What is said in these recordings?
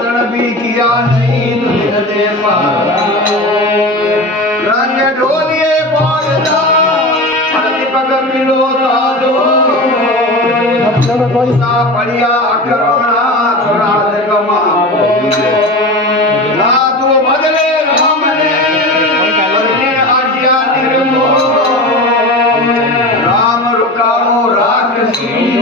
भी किया नहीं तुझे दे पारा रंग ढोलिए बोलता प्रतिपग मिलो ताजो सा पड़िया करोना राज कमाओ लादो बदले राम ने अपने आज्ञा निर्मो राम रुकाओ राक्षसी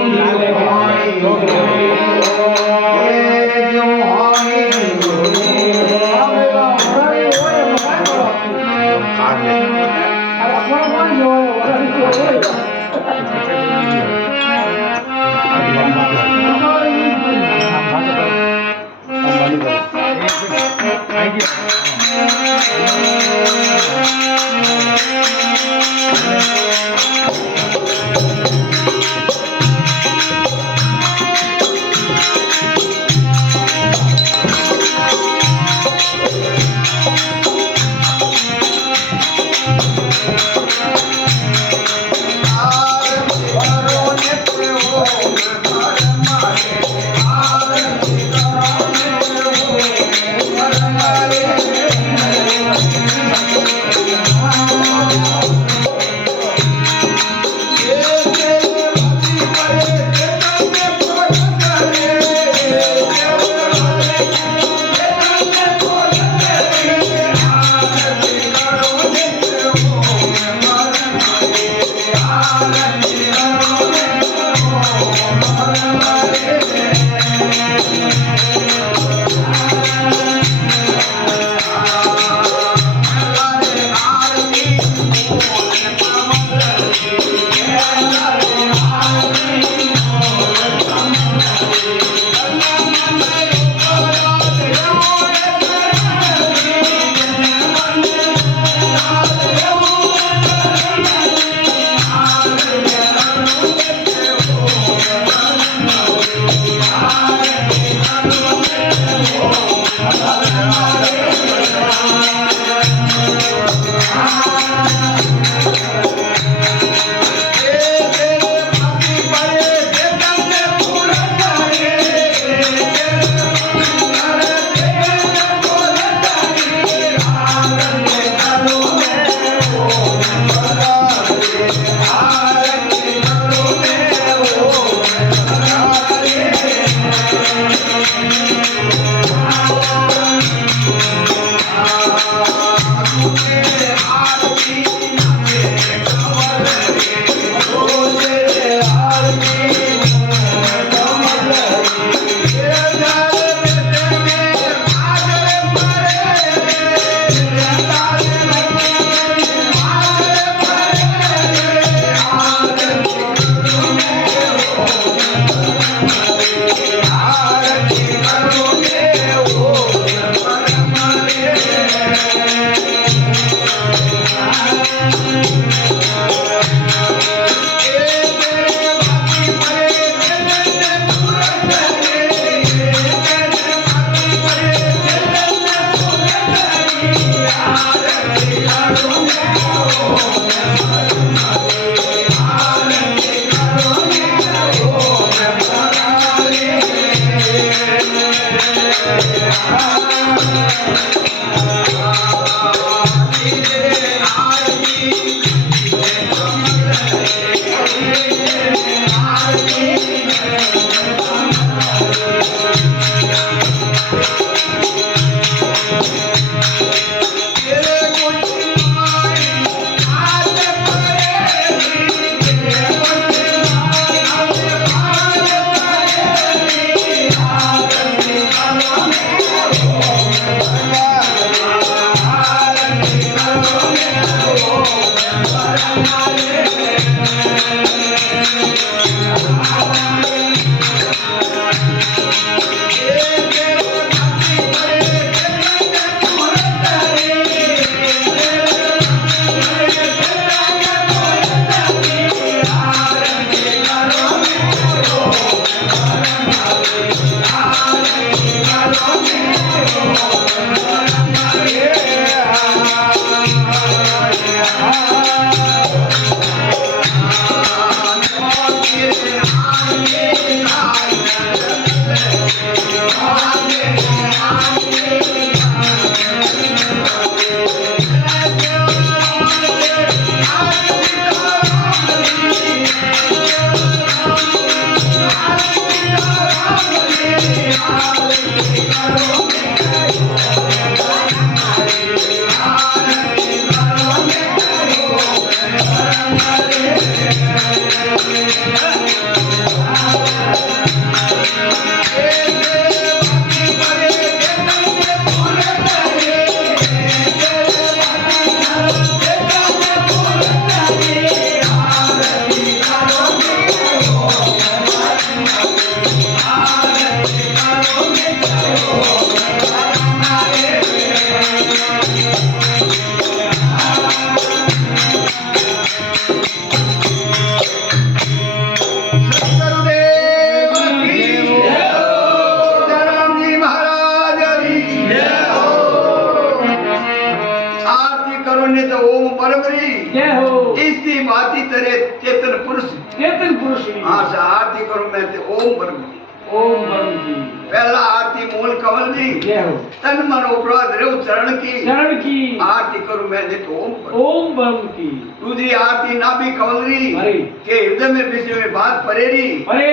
तीसरी बाती तेरे चेतन पुरुष चेतन पुरुष की हाँ से आरती करूं मैं ते ओम ब्रह्म की ओम ब्रह्म की पहला आरती मूल कमल जी जय हो तन मन उपराध रेव चरण की चरण की आरती करूं मैं ते ओम ब्रह्म ओम ब्रह्म की दूसरी आरती नाभि कमलरी अरे के हृदय में विषय में बात परेरी अरे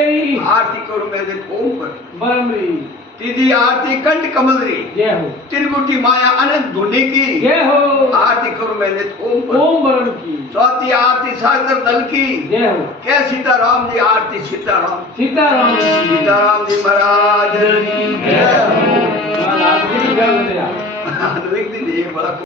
आरती करूं मैं ते ओम ब्रह्म ब्रह्म री तीसरी आरती कंठ कमलरी जय हो त्रिगुटी माया अनंत धुनी की जय हो आरती करूं मैं ते ओम ब्रह्म ओम ब्रह्म की चौथी आरती सागर दल की जय हो क्या सीताराम जी आरती सीताराम सीताराम की सीताराम जी महाराज की जय हो। महाराज की जय हो। लिख दीजिए बड़ा